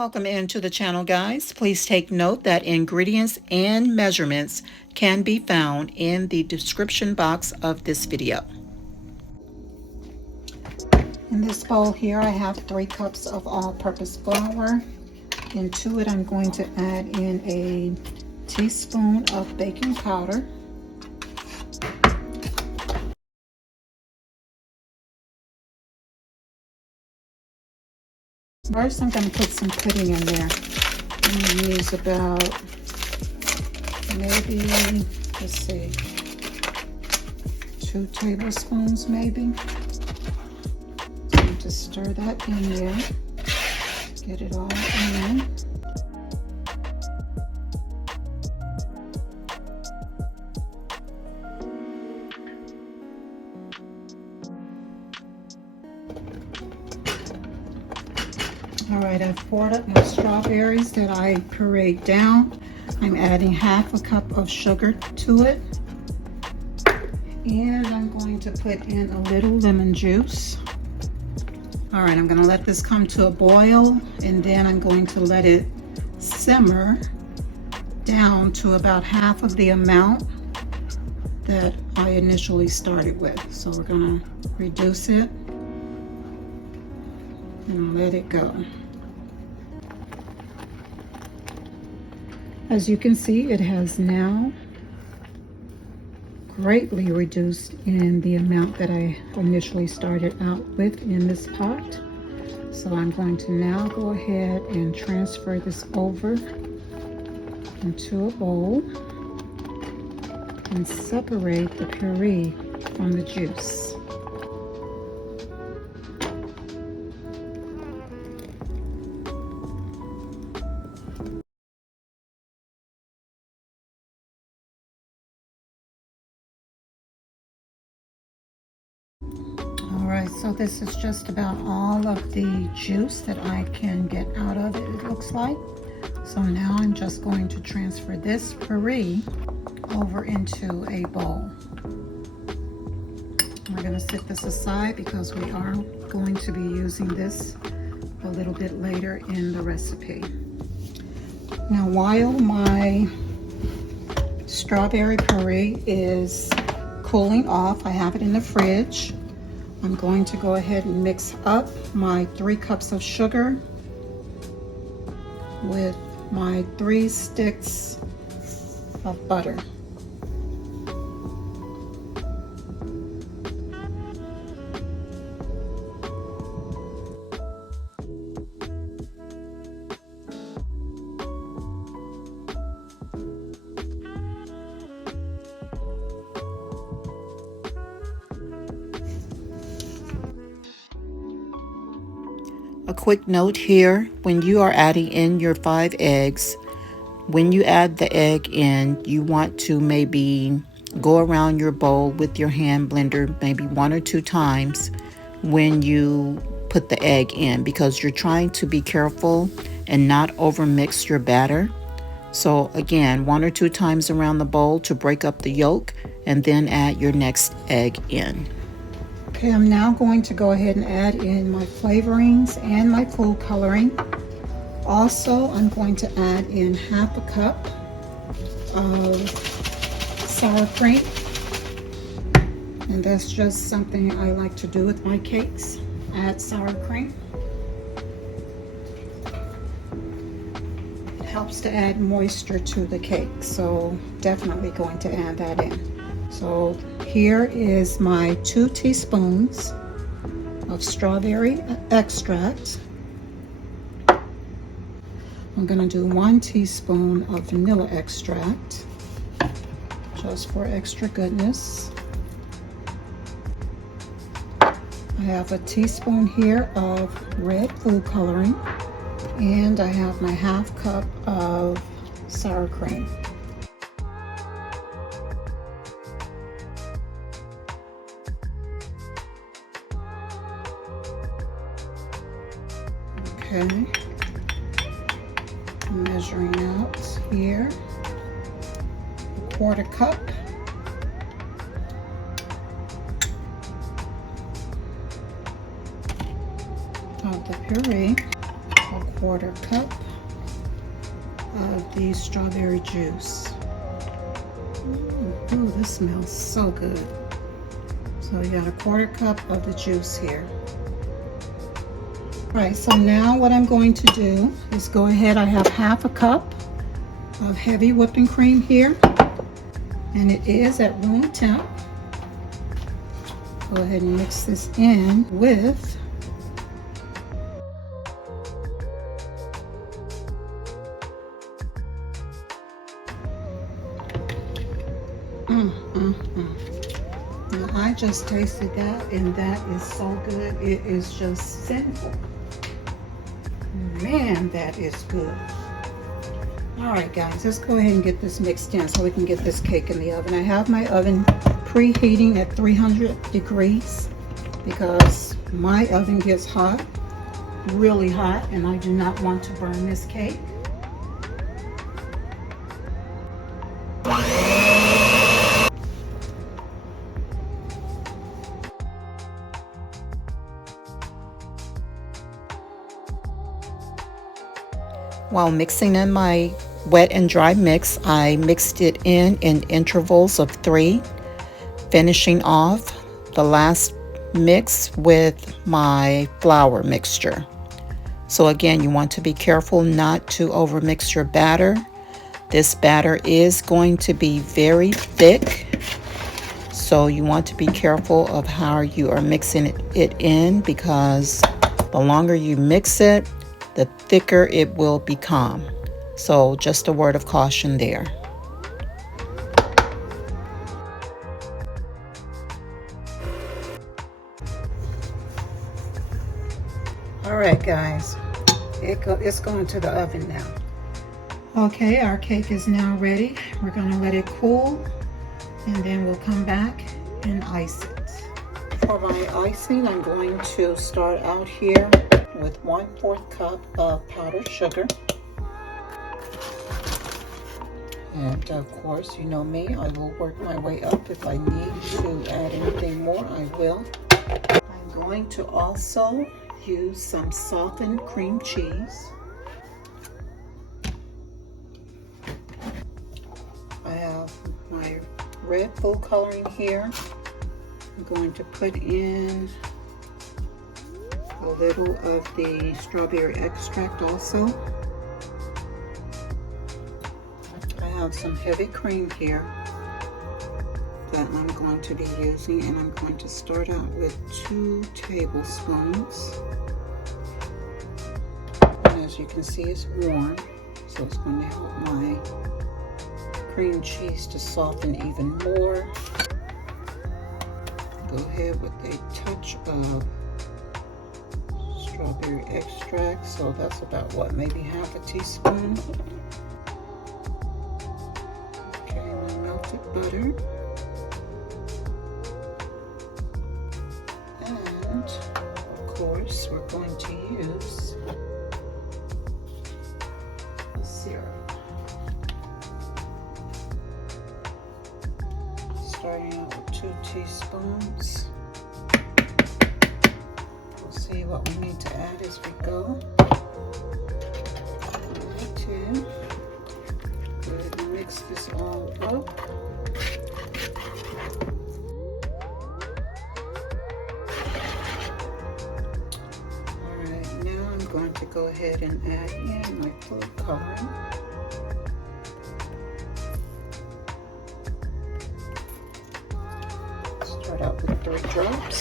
Welcome into the channel, guys. Please take note that ingredients and measurements can be found in the description box of this video. In this bowl here, I have 3 cups of all-purpose flour. Into it, I'm going to add in a teaspoon of baking powder. First, I'm going to put some pudding in there. I'm going to use about, maybe, let's see, 2 tablespoons maybe. So I'm just stir that in there. Get it all in. All right, I've poured up my strawberries that I pureed down. I'm adding half a cup of sugar to it. And I'm going to put in a little lemon juice. All right, I'm gonna let this come to a boil, and then I'm going to let it simmer down to about half of the amount that I initially started with. So we're gonna reduce it and let it go. As you can see, it has now greatly reduced in the amount that I initially started out with in this pot. So I'm going to now go ahead and transfer this over into a bowl and separate the puree from the juice. Alright, so this is just about all of the juice that I can get out of it, it looks like. So now I'm just going to transfer this puree over into a bowl. We're going to set this aside because we are going to be using this a little bit later in the recipe. Now, while my strawberry puree is cooling off, I have it in the fridge. I'm going to go ahead and mix up my 3 cups of sugar with my 3 sticks of butter. A quick note here, when you are adding in your 5 eggs, when you add the egg in, you want to maybe go around your bowl with your hand blender maybe 1 or 2 times when you put the egg in, because you're trying to be careful and not over mix your batter. So again, 1 or 2 times around the bowl to break up the yolk, and then add your next egg in. Okay, I'm now going to go ahead and add in my flavorings and my food coloring. Also, I'm going to add in half a cup of sour cream. And that's just something I like to do with my cakes, add sour cream. It helps to add moisture to the cake, so definitely going to add that in. So here is my 2 teaspoons of strawberry extract. I'm going to do 1 teaspoon of vanilla extract, just for extra goodness. I have a teaspoon here of red food coloring, and I have my half cup of sour cream. Okay, measuring out here, 1/4 cup. Of the puree, 1/4 cup of the strawberry juice. Ooh, this smells so good. So you got 1/4 cup of the juice here. All right, so now what I'm going to do is go ahead. I have 1/2 cup of heavy whipping cream here, and it is at room temp. Go ahead and mix this in with Now I just tasted that, and that is so good. It is just sinful. Man, that is good. All right, guys, let's go ahead and get this mixed in so we can get this cake in the oven. I have my oven preheating at 300 degrees because my oven gets hot, really hot, and I do not want to burn this cake. While mixing in my wet and dry mix, I mixed it in intervals of 3, finishing off the last mix with my flour mixture. So again, you want to be careful not to overmix your batter. This batter is going to be very thick, so you want to be careful of how you are mixing it in, because the longer you mix it, the thicker it will become. So just a word of caution there. All right, guys, it's going to the oven now. Okay, our cake is now ready. We're going to let it cool, and then we'll come back and ice it. For my icing, I'm going to start out here with 1/4 cup of powdered sugar. And of course, you know me, I will work my way up. If I need to add anything more, I will. I'm going to also use some softened cream cheese. I have my red food coloring here. I'm going to put in a little of the strawberry extract also. I have some heavy cream here that I'm going to be using, and I'm going to start out with 2 tablespoons. And as you can see, it's warm, so it's going to help my cream cheese to soften even more. Go ahead with a touch of strawberry extract, so that's about what, maybe 1/2 teaspoon. Okay, my melted butter, and of course we're going to use the syrup. Starting out with 2 teaspoons. See what we need to add as we go. To go ahead and mix this all up. Alright, now I'm going to go ahead and add in my food coloring. Start out with 3 drops.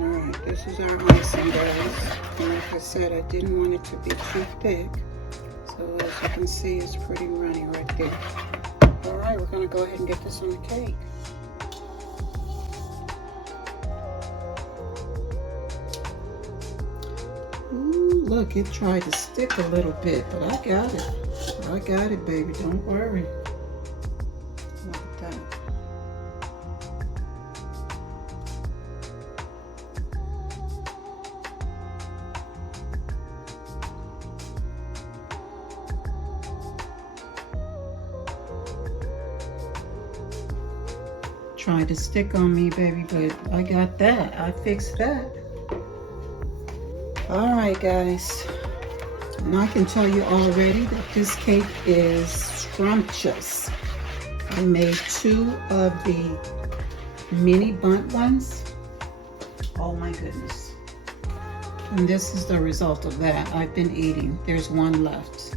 Alright, this is our icing, guys. And like I said, I didn't want it to be too thick. So as you can see, it's pretty runny right there. Alright, we're going to go ahead and get this on the cake. Ooh, look, it tried to stick a little bit, but I got it. I got it, baby. Don't worry. Look at that. tried to stick on me, baby, but I got that. I fixed that. All right, guys. And I can tell you already that this cake is scrumptious. I made 2 of the mini Bundt ones. Oh my goodness. And this is the result of that. I've been eating. There's one left.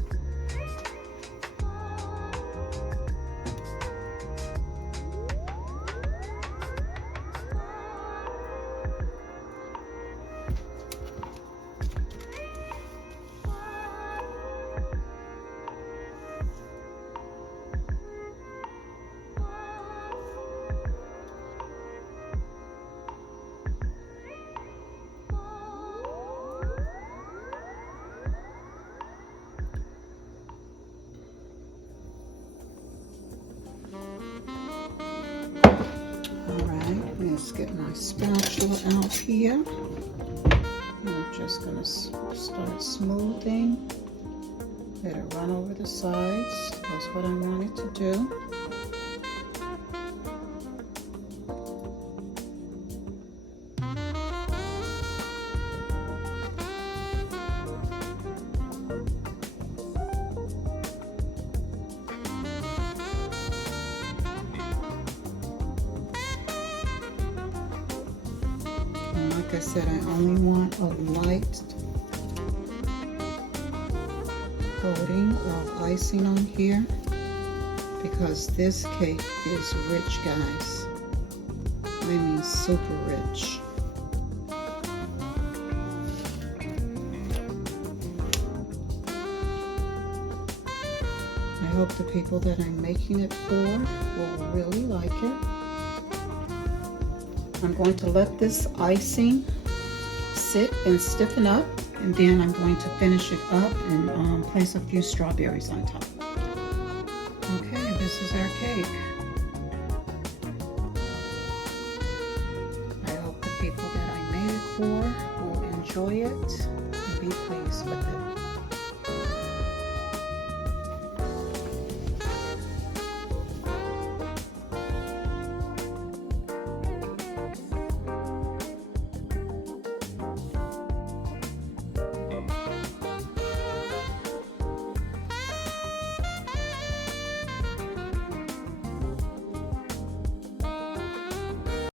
Let's get my spatula out here. I'm just going to start smoothing. Let it run over the sides. That's what I wanted to do. Like I said, I only want a light coating of icing on here because this cake is rich, guys. I mean super rich. I hope the people that I'm making it for will really like it. I'm going to let this icing sit and stiffen up, and then I'm going to finish it up and place a few strawberries on top. Okay, this is our cake. I hope the people that I made it for will enjoy it and be pleased with it.